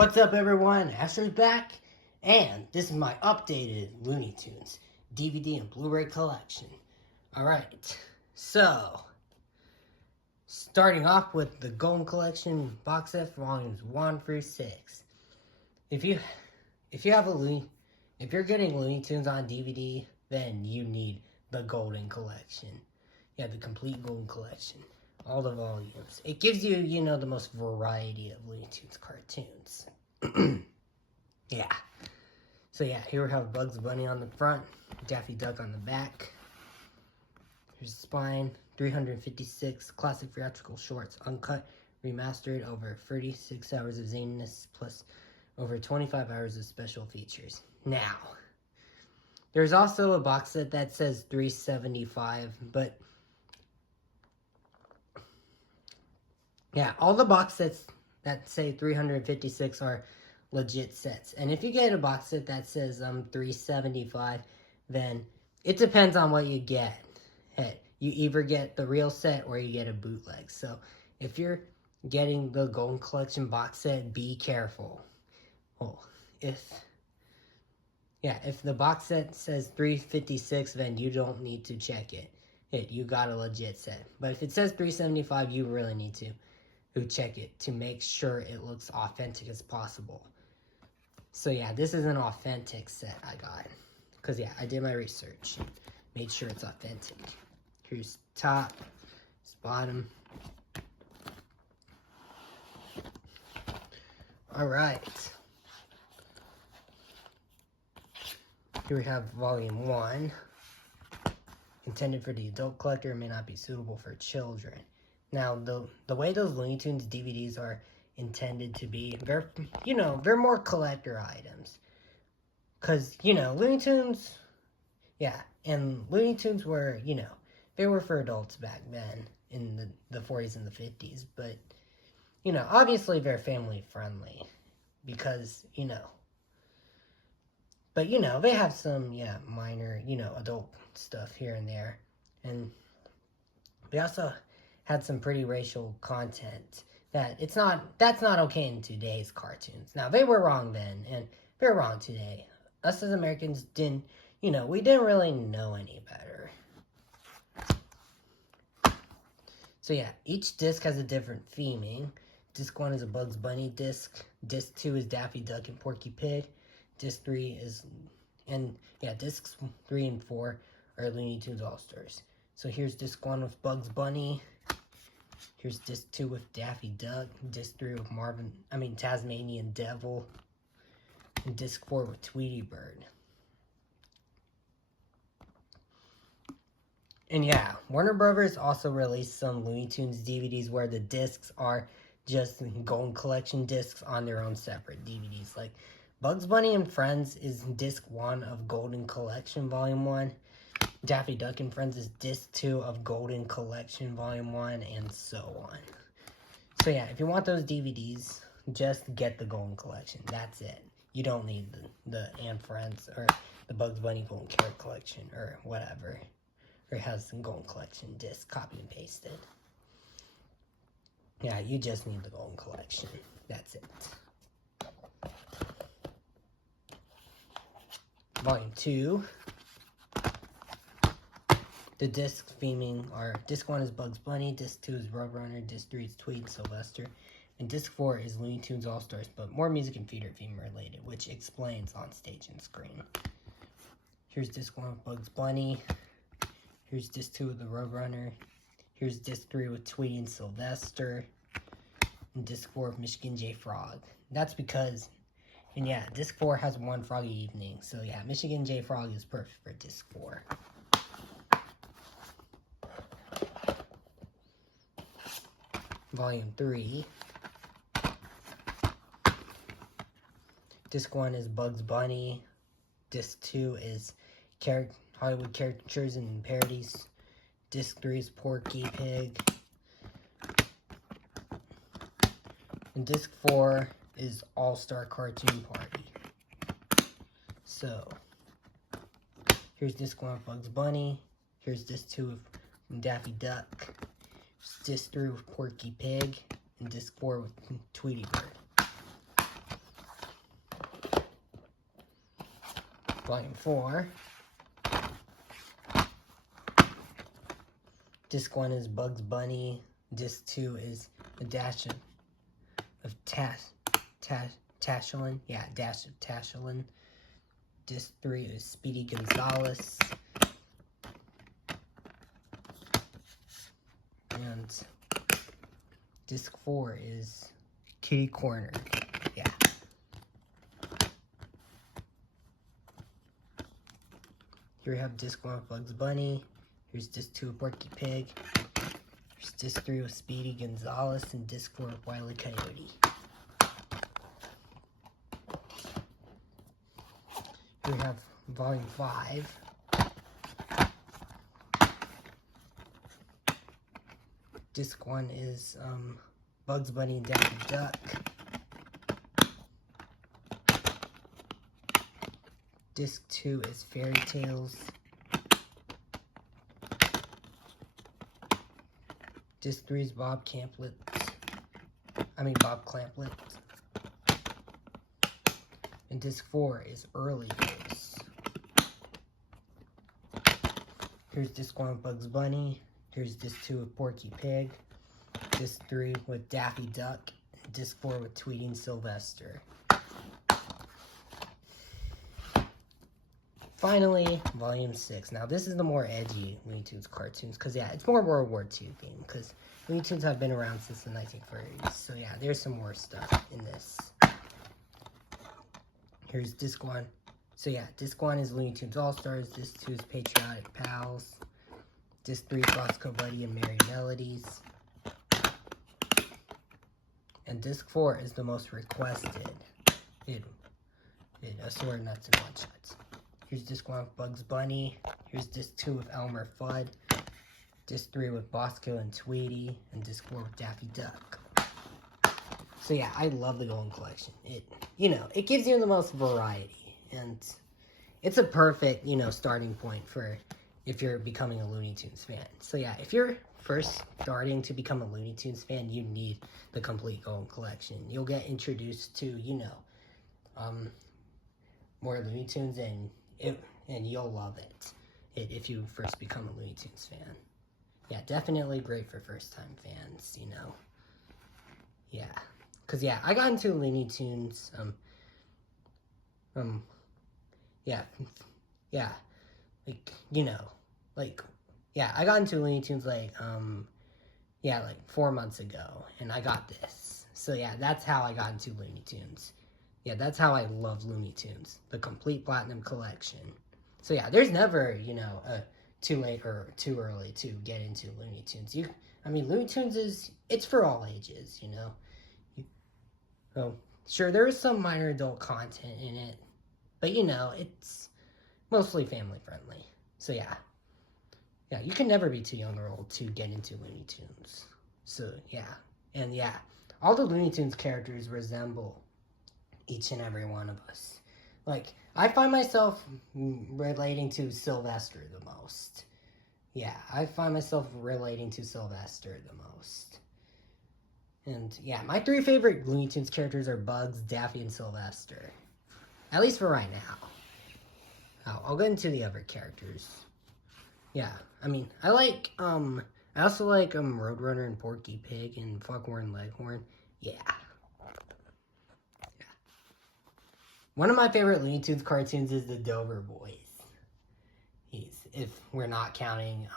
What's up, everyone? Asher's back, and this is my updated Looney Tunes DVD and Blu-ray collection. Alright, so starting off with the Golden Collection box set volumes 1 through 6. If you're getting Looney Tunes on DVD, then you need the Golden Collection. Yeah, the complete Golden Collection. All the volumes. It gives you, the most variety of Looney Tunes cartoons. Yeah. So yeah, here we have Bugs Bunny on the front, Daffy Duck on the back. Here's the spine, 356 classic theatrical shorts, uncut, remastered, over 36 hours of zaniness, plus over 25 hours of special features. Now, there's also a box set that says $375, but yeah, all the box sets that say 356 are legit sets. And if you get a box set that says $375, then it depends on what you get. You either get the real set or you get a bootleg. So if you're getting the Golden Collection box set, be careful. Well, if the box set says $356, then you don't need to check it. You got a legit set. But if it says $375, you really need to check it to make sure it looks authentic as possible. So yeah, this is an authentic set I got. Because yeah, I did my research. Made sure it's authentic. Here's top, here's bottom. Alright. Here we have volume 1. Intended for the adult collector, may not be suitable for children. Now, the way those Looney Tunes DVDs are intended to be, they're more collector items. Because, Looney Tunes, yeah, and Looney Tunes were, they were for adults back then in the 40s and the 50s. But, obviously they're family friendly because, but, they have some, minor, adult stuff here and there. And they also had some pretty racial content that's not okay in today's cartoons. Now, they were wrong then, and they're wrong today. Us as Americans didn't, we didn't really know any better. So yeah, each disc has a different theming. Disc 1 is a Bugs Bunny disc. Disc 2 is Daffy Duck and Porky Pig. Disc 3 is, discs 3 and 4 are Looney Tunes All-Stars. So here's disc 1 with Bugs Bunny. Here's disc 2 with Daffy Duck. Disc 3 with Tasmanian Devil. And disc 4 with Tweety Bird. And yeah, Warner Brothers also released some Looney Tunes DVDs where the discs are just Golden Collection discs on their own separate DVDs. Like Bugs Bunny and Friends is disc 1 of Golden Collection Volume 1. Daffy Duck and Friends is disc 2 of Golden Collection Volume 1, and so on. So yeah, if you want those DVDs, just get the Golden Collection. That's it. You don't need the and Friends or the Bugs Bunny Golden Carrot Collection or whatever. Or it has some Golden Collection disc, copy and pasted. Yeah, you just need the Golden Collection. That's it. Volume 2. The disc theming are, disc 1 is Bugs Bunny, disc 2 is Roadrunner, disc 3 is Tweety and Sylvester, and disc 4 is Looney Tunes All-Stars, but more music and theater theme related, which explains on stage and screen. Here's disc 1 with Bugs Bunny. Here's disc 2 with the Roadrunner. Here's disc 3 with Tweety and Sylvester. And disc 4 of Michigan J. Frog. That's because, and yeah, disc 4 has One Froggy Evening. So yeah, Michigan J. Frog is perfect for disc 4. Volume 3. Disc 1 is Bugs Bunny. Disc 2 is Hollywood Caricatures and Parodies. Disc 3 is Porky Pig. And Disc 4 is All-Star Cartoon Party. So, here's Disc 1 of Bugs Bunny. Here's Disc 2 of Daffy Duck. Disc 3 with Porky Pig, and Disc 4 with Tweety Bird. Volume 4. Disc 1 is Bugs Bunny. Disc 2 is a dash of Tashalin. Yeah, dash of Tashalin. Disc 3 is Speedy Gonzales. And disc 4 is Kitty Corner. Yeah. Here we have disc 1 with Bugs Bunny. Here's disc 2 with Porky Pig. Here's disc 3 with Speedy Gonzales. And disc 4 with Wile E. Coyote. Here we have volume 5. Disc 1 is Bugs Bunny and Daffy Duck. Disc 2 is Fairy Tales. Disc 3 is Bob Clamplett. And disc 4 is Early Years. Here's disc 1 with Bugs Bunny. Here's disc 2 with Porky Pig. Disc 3 with Daffy Duck. And disc 4 with Tweety and Sylvester. Finally, volume 6. Now, this is the more edgy Looney Tunes cartoons. Because, yeah, it's more World War II themed. Because Looney Tunes have been around since the 1940s. So, yeah, there's some more stuff in this. Here's disc 1. So, yeah, disc 1 is Looney Tunes All-Stars. Disc 2 is Patriotic Pals. Disc 3 is Roscoe Buddy and Merry Melodies. And disc 4 is the most requested. Assorted Nuts and One Shots. Here's disc 1 with Bugs Bunny. Here's disc 2 with Elmer Fudd. Disc 3 with Bosco and Tweety. And disc 4 with Daffy Duck. So yeah, I love the Golden Collection. It gives you the most variety. And it's a perfect, starting point for if you're becoming a Looney Tunes fan. So yeah, if you're first starting to become a Looney Tunes fan, you need the complete Golden Collection. You'll get introduced to, more Looney Tunes, and you'll love it if you first become a Looney Tunes fan. Yeah, definitely great for first-time fans, Yeah. Because, yeah, I got into Looney Tunes, I got into Looney Tunes, 4 months ago, and I got this. So, yeah, that's how I got into Looney Tunes. Yeah, that's how I love Looney Tunes, the complete Platinum Collection. So, yeah, there's never, too late or too early to get into Looney Tunes. Looney Tunes it's for all ages, Sure, there is some minor adult content in it, but, it's mostly family-friendly. So, yeah. Yeah, you can never be too young or old to get into Looney Tunes. So, yeah. And, yeah, all the Looney Tunes characters resemble each and every one of us. I find myself relating to Sylvester the most. Yeah, I find myself relating to Sylvester the most. And, yeah, my 3 favorite Looney Tunes characters are Bugs, Daffy, and Sylvester. At least for right now. I'll get into the other characters. Yeah, I also like Roadrunner and Porky Pig and Foghorn and Leghorn. Yeah. One of my favorite Looney Tunes cartoons is the Dover Boys. If we're not counting,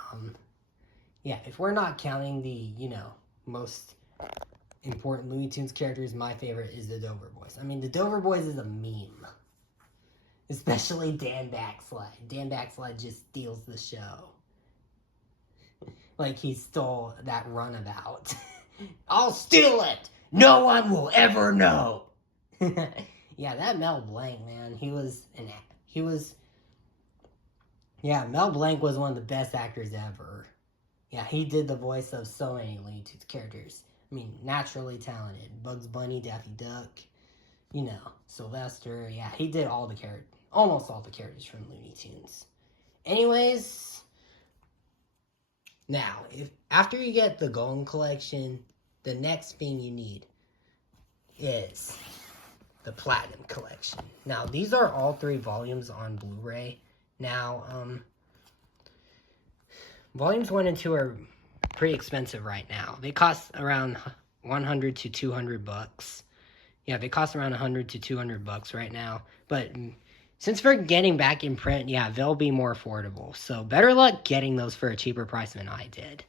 the, most important Looney Tunes characters, my favorite is the Dover Boys. The Dover Boys is a meme. Especially Dan Backslide. Dan Backslide just steals the show. Like he stole that runabout. I'll steal it! No one will ever know! Yeah, that Mel Blanc, man, Mel Blanc was one of the best actors ever. Yeah, he did the voice of so many Looney Tunes characters. Naturally talented. Bugs Bunny, Daffy Duck, Sylvester. Yeah, he did almost all the characters from Looney Tunes. Anyways, now, after you get the Golden Collection, the next thing you need is the Platinum Collection. Now, these are all 3 volumes on Blu-ray. Now, volumes 1 and 2 are pretty expensive right now. They cost around 100 to 200 bucks. Yeah, they cost around 100 to 200 bucks right now. But since we're getting back in print, yeah, they'll be more affordable. So better luck getting those for a cheaper price than I did.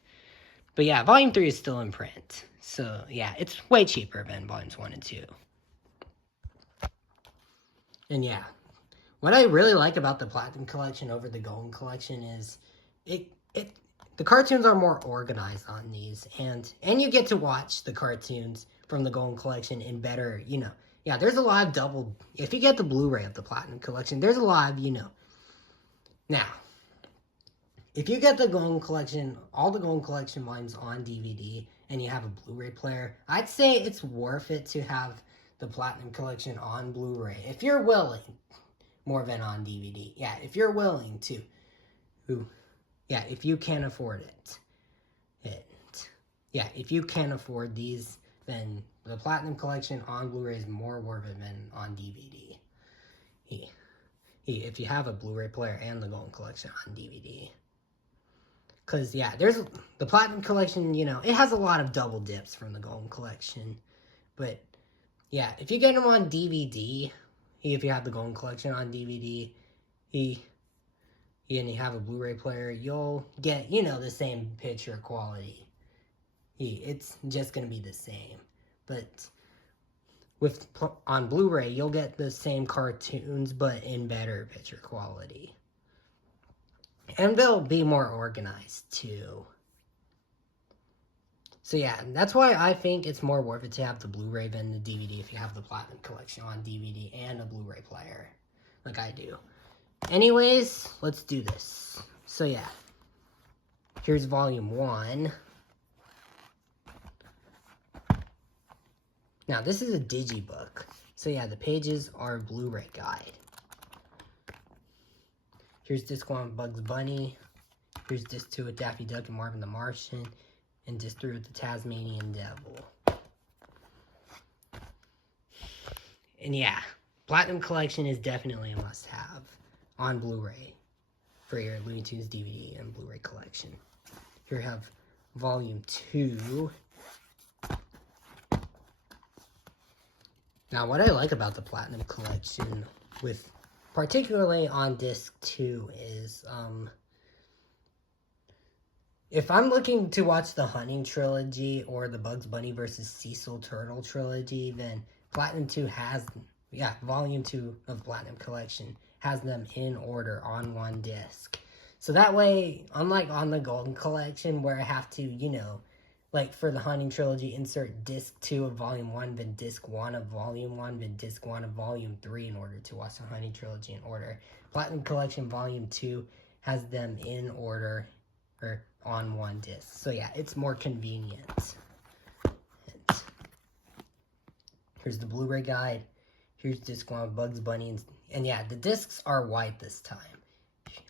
But yeah, volume 3 is still in print. So yeah, it's way cheaper than volumes 1 and 2. And yeah, what I really like about the Platinum Collection over the Golden Collection is the cartoons are more organized on these, and you get to watch the cartoons from the Golden Collection in better, yeah, there's a lot of double, if you get the Blu-ray of the Platinum Collection, there's a lot of, now, if you get the Golden Collection, all the Golden Collection volumes on DVD, and you have a Blu-ray player, I'd say it's worth it to have the Platinum Collection on Blu-ray, if you're willing, more than on DVD. Yeah, if you're willing to. Yeah, if you can afford it. Yeah, if you can afford these, then the Platinum Collection on Blu-ray is more worth it than on DVD. If you have a Blu-ray player and the Golden Collection on DVD. Because, yeah, there's the Platinum Collection, it has a lot of double dips from the Golden Collection. But, yeah, if you get them on DVD, if you have the Golden Collection on DVD, and you have a Blu-ray player, you'll get, the same picture quality. It's just going to be the same. But on Blu-ray, you'll get the same cartoons, but in better picture quality. And they'll be more organized, too. So yeah, that's why I think it's more worth it to have the Blu-ray than the DVD if you have the Platinum Collection on DVD and a Blu-ray player, like I do. Anyways, let's do this. So yeah, here's volume 1. Now this is a digibook. So yeah, the pages are Blu-ray guide. Here's disc 1 with Bugs Bunny. Here's disc 2 with Daffy Duck and Marvin the Martian. And disc 3 with the Tasmanian Devil. And yeah, Platinum Collection is definitely a must-have on Blu-ray for your Looney Tunes DVD and Blu-ray collection. Here we have volume 2. Now, what I like about the Platinum Collection, with particularly on disc 2, is if I'm looking to watch the Hunting Trilogy or the Bugs Bunny vs. Cecil Turtle Trilogy, then Platinum 2 has, volume 2 of Platinum Collection has them in order on one disc. So that way, unlike on the Golden Collection, where I have to, like for the Hunting Trilogy, insert disc 2 of volume 1, then disc 1 of volume 1, then disc 1 of volume 3 in order to watch the Hunting Trilogy in order. Platinum Collection volume 2 has them in order, or on one disc. So yeah, it's more convenient. Here's the Blu-ray guide. Here's disc 1 of Bugs Bunny. And yeah, the discs are white this time,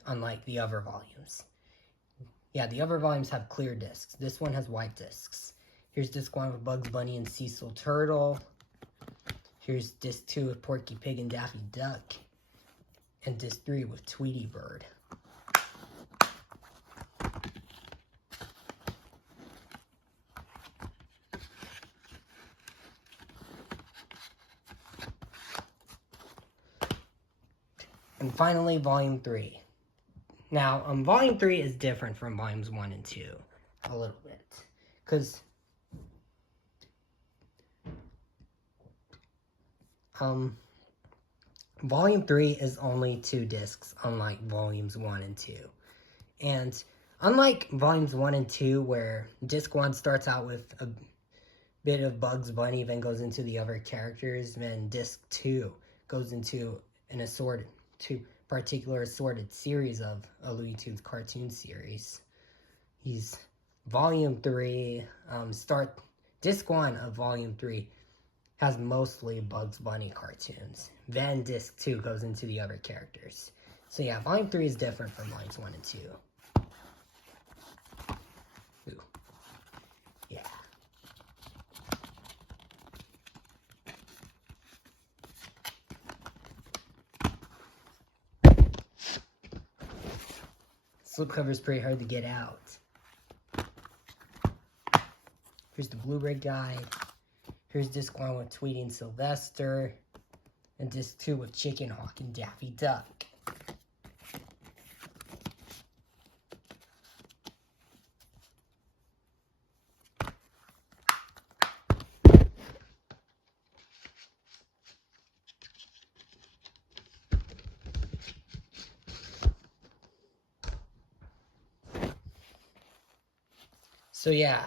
unlike the other volumes. Yeah, the other volumes have clear discs. This one has white discs. Here's disc 1 with Bugs Bunny and Cecil Turtle. Here's disc 2 with Porky Pig and Daffy Duck. And disc 3 with Tweety Bird. And finally, volume 3. Now, volume 3 is different from volumes 1 and 2 a little bit. Because volume 3 is only 2 discs, unlike volumes 1 and 2. And unlike volumes 1 and 2, where disc 1 starts out with a bit of Bugs Bunny, then goes into the other characters, then disc 2 goes into an assorted series of a Looney Tunes cartoon series. Volume 3, disc 1 of volume 3 has mostly Bugs Bunny cartoons. Then disc 2 goes into the other characters. So yeah, volume 3 is different from volumes 1 and 2. Ooh. Yeah. Slipcover is pretty hard to get out. Here's the Blu-ray guide. Here's disc 1 with Tweety and Sylvester. And disc 2 with Chicken Hawk and Daffy Duck. So yeah,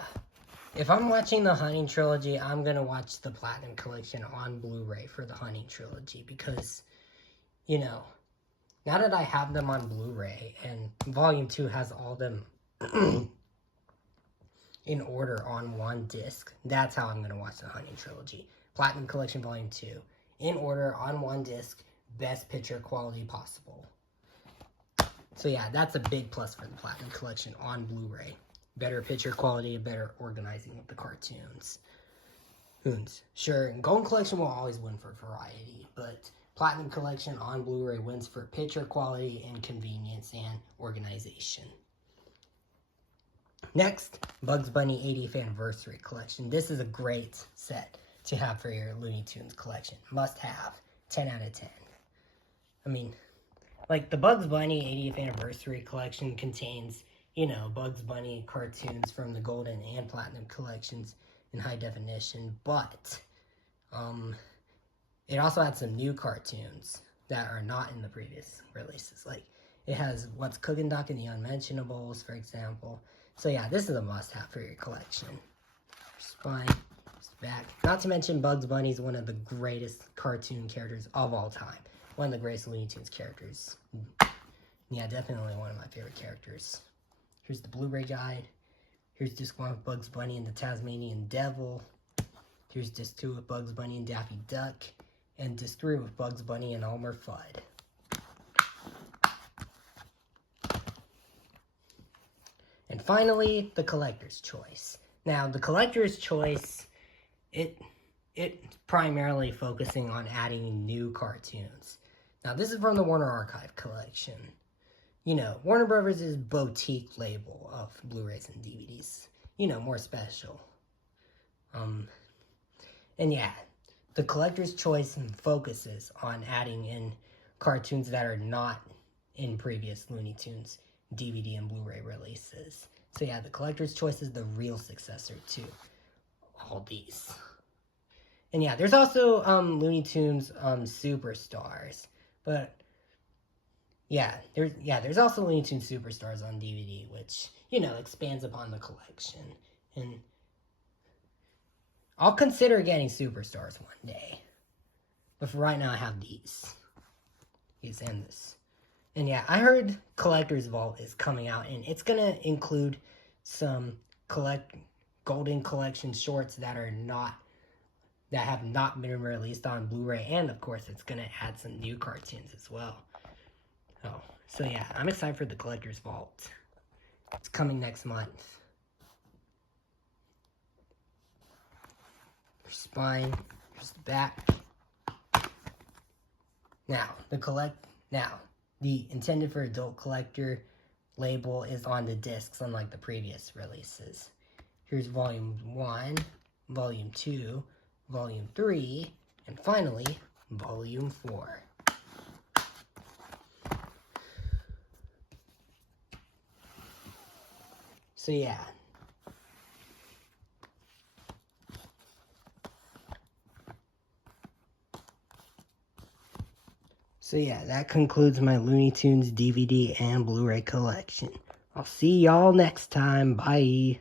if I'm watching the Hunting Trilogy, I'm going to watch the Platinum Collection on Blu-ray for the Hunting Trilogy because, you know, now that I have them on Blu-ray and Volume 2 has all them in order on one disc, that's how I'm going to watch the Hunting Trilogy. Platinum Collection Volume 2, in order on one disc, best picture quality possible. So yeah, that's a big plus for the Platinum Collection on Blu-ray. Better picture quality, better organizing of the cartoons. Sure, Golden Collection will always win for variety, but Platinum Collection on Blu-ray wins for picture quality and convenience and organization. Next, Bugs Bunny 80th Anniversary Collection. This is a great set to have for your Looney Tunes collection. Must have. 10 out of 10. I mean, like the Bugs Bunny 80th Anniversary Collection contains, you know, Bugs Bunny cartoons from the Golden and Platinum collections in high definition, but it also had some new cartoons that are not in the previous releases. Like, it has What's Cooking Doc and the Unmentionables, for example. So yeah, this is a must-have for your collection. Spine, back. Not to mention Bugs Bunny is one of the greatest cartoon characters of all time. One of the greatest Looney Tunes characters. Yeah, definitely one of my favorite characters. Here's the Blu-ray guide. Here's disc 1 with Bugs Bunny and the Tasmanian Devil. Here's disc 2 with Bugs Bunny and Daffy Duck. And disc 3 with Bugs Bunny and Elmer Fudd. And finally, the Collector's Choice. Now, the Collector's Choice, it's primarily focusing on adding new cartoons. Now, this is from the Warner Archive collection. You know, Warner Brothers' boutique label of Blu-rays and DVDs. You know, more special. And yeah, the Collector's Choice focuses on adding in cartoons that are not in previous Looney Tunes DVD and Blu-ray releases. So yeah, the Collector's Choice is the real successor to all these. And yeah, there's also Looney Tunes Superstars. But there's also Looney Tunes Superstars on DVD, which, you know, expands upon the collection. And I'll consider getting Superstars one day. But for right now, I have these. These and this. And yeah, I heard Collector's Vault is coming out, and it's going to include some Golden Collection shorts that have not been released on Blu-ray, and of course, it's going to add some new cartoons as well. So yeah, I'm excited for the Collector's Vault. It's coming next month. Here's spine, here's the back. Now, the intended for adult collector label is on the discs, unlike the previous releases. Here's Volume 1, Volume 2, Volume 3, and finally, Volume 4. So yeah. So yeah, that concludes my Looney Tunes DVD and Blu-ray collection. I'll see y'all next time. Bye.